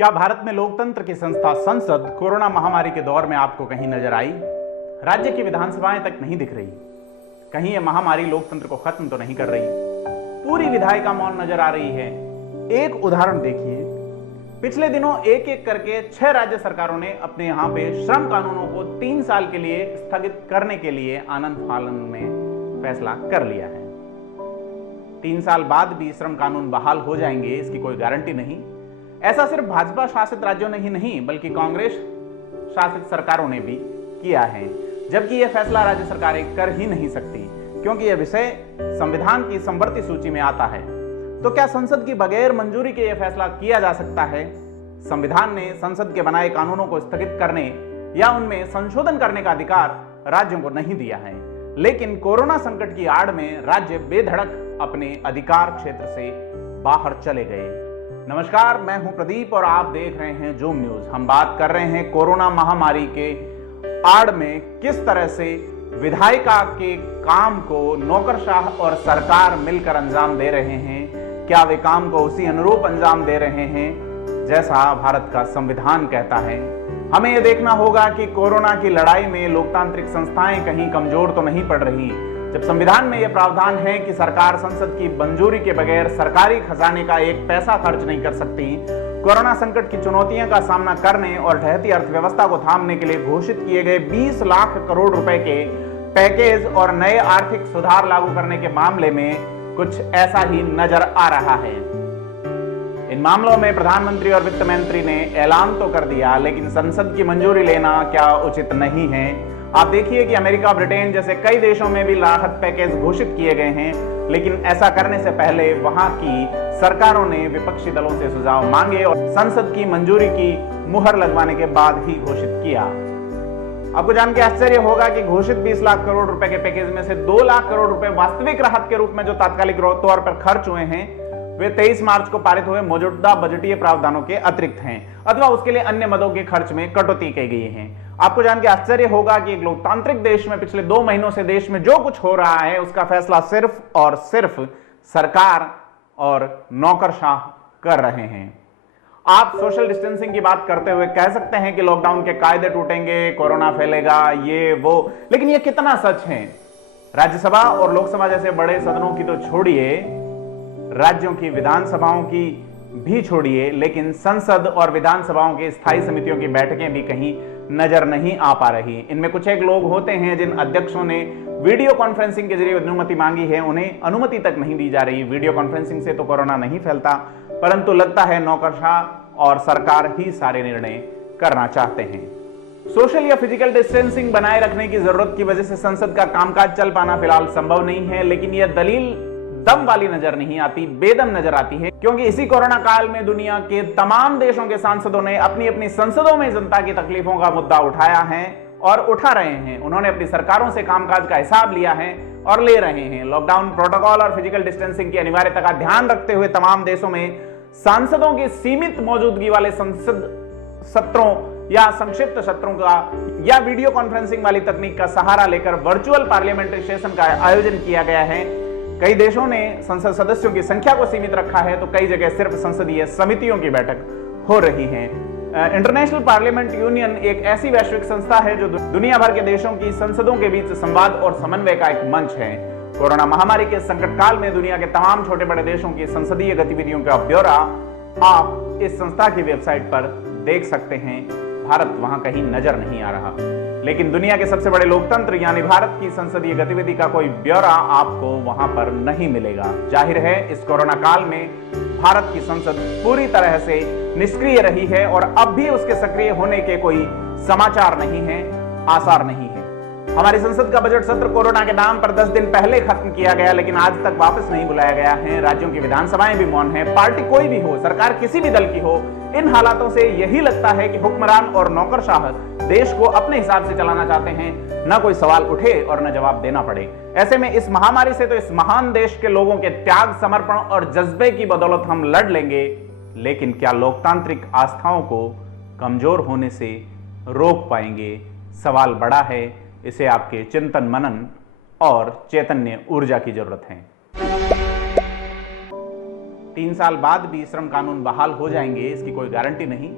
क्या भारत में लोकतंत्र की संस्था संसद कोरोना महामारी के दौर में आपको कहीं नजर आई? राज्य की विधानसभाएं तक नहीं दिख रही। कहीं यह महामारी लोकतंत्र को खत्म तो नहीं कर रही। पूरी विधायिका मौन नजर आ रही है। एक उदाहरण देखिए, पिछले दिनों एक एक करके 6 राज्य सरकारों ने अपने यहां पे श्रम कानूनों को 3 साल के लिए स्थगित करने के लिए आनंद फानन में फैसला कर लिया है। 3 साल बाद भी श्रम कानून बहाल हो जाएंगे, इसकी कोई गारंटी नहीं। ऐसा सिर्फ भाजपा शासित राज्यों ने ही नहीं बल्कि कांग्रेस शासित सरकारों ने भी किया है, जबकि यह फैसला राज्य सरकारें कर ही नहीं सकती क्योंकि यह विषय संविधान की समवर्ती सूची में आता है। तो क्या संसद की बगैर मंजूरी के यह फैसला किया जा सकता है? संविधान ने संसद के बनाए कानूनों को स्थगित करने या उनमें संशोधन करने का अधिकार राज्यों को नहीं दिया है, लेकिन कोरोना संकट की आड़ में राज्य बेधड़क अपने अधिकार क्षेत्र से बाहर चले गए। नमस्कार, मैं हूं प्रदीप और आप देख रहे हैं जूम न्यूज। हम बात कर रहे हैं कोरोना महामारी के आड़ में किस तरह से विधायिका के काम को नौकरशाह और सरकार मिलकर अंजाम दे रहे हैं। क्या वे काम को उसी अनुरूप अंजाम दे रहे हैं जैसा भारत का संविधान कहता है? हमें यह देखना होगा कि कोरोना की लड़ाई में लोकतांत्रिक संस्थाएं कहीं कमजोर तो नहीं पड़ रही। जब संविधान में यह प्रावधान है कि सरकार संसद की मंजूरी के बगैर सरकारी खजाने का एक पैसा खर्च नहीं कर सकती, कोरोना संकट की चुनौतियों का सामना करने और ढहती अर्थव्यवस्था को थामने के लिए घोषित किए गए 20 लाख करोड़ रुपए के पैकेज और नए आर्थिक सुधार लागू करने के मामले में कुछ ऐसा ही नजर आ रहा है। इन मामलों में प्रधानमंत्री और वित्त मंत्री ने ऐलान तो कर दिया, लेकिन संसद की मंजूरी लेना क्या उचित नहीं है? आप देखिए कि अमेरिका, ब्रिटेन जैसे कई देशों में भी राहत पैकेज घोषित किए गए हैं, लेकिन ऐसा करने से पहले वहां की सरकारों ने विपक्षी दलों से सुझाव मांगे और संसद की मंजूरी की मुहर लगवाने के बाद ही घोषित किया। आपको जान के आश्चर्य होगा कि घोषित 20 लाख करोड़ रुपए के पैकेज में से 2 लाख करोड़ रुपए वास्तविक राहत के रूप में जो तात्कालिक तौर पर खर्च हुए हैं, वे 23 मार्च को पारित हुए मौजूदा बजटीय प्रावधानों के अतिरिक्त हैं अथवा उसके लिए अन्य मदों के खर्च में कटौती की गई है। आपको जान के आश्चर्य होगा कि एक लोकतांत्रिक देश में पिछले 2 महीनों से देश में जो कुछ हो रहा है उसका फैसला सिर्फ और सिर्फ सरकार और नौकरशाह कर रहे हैं। आप सोशल डिस्टेंसिंग की बात करते हुए कह सकते हैं कि लॉकडाउन के कायदे टूटेंगे, कोरोना फैलेगा, ये वो, लेकिन ये कितना सच है? राज्यसभा और लोकसभा जैसे बड़े सदनों की तो छोड़िए, राज्यों की विधानसभाओं की भी छोड़िए, लेकिन संसद और विधानसभाओं की स्थायी समितियों की बैठकें भी कहीं नजर नहीं आ पा रही। इनमें कुछ एक लोग होते हैं जिन अध्यक्षों ने वीडियो कॉन्फ्रेंसिंग के जरिए अनुमति मांगी है, उन्हें अनुमति तक नहीं दी जा रही। वीडियो कॉन्फ्रेंसिंग से तो कोरोना नहीं फैलता, परंतु लगता है नौकरशाह और सरकार ही सारे निर्णय करना चाहते हैं। सोशल या फिजिकल डिस्टेंसिंग बनाए रखने की जरूरत की वजह से संसद का कामकाज चल पाना फिलहाल संभव नहीं है, लेकिन यह दलील दम वाली नजर नहीं आती, बेदम नजर आती है, क्योंकि इसी कोरोना काल में दुनिया के तमाम देशों के सांसदों ने अपनी अपनी संसदों में जनता की तकलीफों का मुद्दा उठाया है और उठा रहे हैं। उन्होंने अपनी सरकारों से कामकाज का हिसाब लिया है और ले रहे हैं। लॉकडाउन प्रोटोकॉल और फिजिकल डिस्टेंसिंग की अनिवार्यता का ध्यान रखते हुए तमाम देशों में सांसदों की सीमित मौजूदगी वाले संसद सत्रों या संक्षिप्त सत्रों का या वीडियो कॉन्फ्रेंसिंग वाली तकनीक का सहारा लेकर वर्चुअल पार्लियामेंट्री सेशन का आयोजन किया गया है। कई देशों ने संसद सदस्यों की संख्या को सीमित रखा है, तो कई जगह सिर्फ संसदीय समितियों की बैठक हो रही है। इंटरनेशनल पार्लियामेंट यूनियन एक ऐसी वैश्विक संस्था है जो दुनिया भर के देशों की संसदों के बीच संवाद और समन्वय का एक मंच है। कोरोना महामारी के संकट काल में दुनिया के तमाम छोटे बड़े देशों की संसदीय गतिविधियों का ब्यौरा आप इस संस्था की वेबसाइट पर देख सकते हैं। भारत वहां कहीं नजर नहीं आ रहा, लेकिन दुनिया के सबसे बड़े लोकतंत्र यानी भारत की संसदीय गतिविधि का कोई ब्यौरा आपको वहां पर नहीं मिलेगा। जाहिर है इस कोरोना काल में भारत की संसद पूरी तरह से निष्क्रिय रही है और अब भी उसके सक्रिय होने के कोई समाचार नहीं है, आसार नहीं है। हमारी संसद का बजट सत्र कोरोना के नाम पर 10 दिन पहले खत्म किया गया, लेकिन आज तक वापस नहीं बुलाया गया है। राज्यों की विधानसभाएं भी मौन है। पार्टी कोई भी हो, सरकार किसी भी दल की हो, इन हालातों से यही लगता है कि हुक्मरान और नौकरशाह देश को अपने हिसाब से चलाना चाहते हैं, न कोई सवाल उठे और न जवाब देना पड़े। ऐसे में इस महामारी से तो इस महान देश के लोगों के त्याग, समर्पण और जज्बे की बदौलत हम लड़ लेंगे, लेकिन क्या लोकतांत्रिक आस्थाओं को कमजोर होने से रोक पाएंगे? सवाल बड़ा है। इसे आपके चिंतन, मनन और चैतन्य ऊर्जा की जरूरत है। 3 साल बाद भी श्रम कानून बहाल हो जाएंगे इसकी कोई गारंटी नहीं।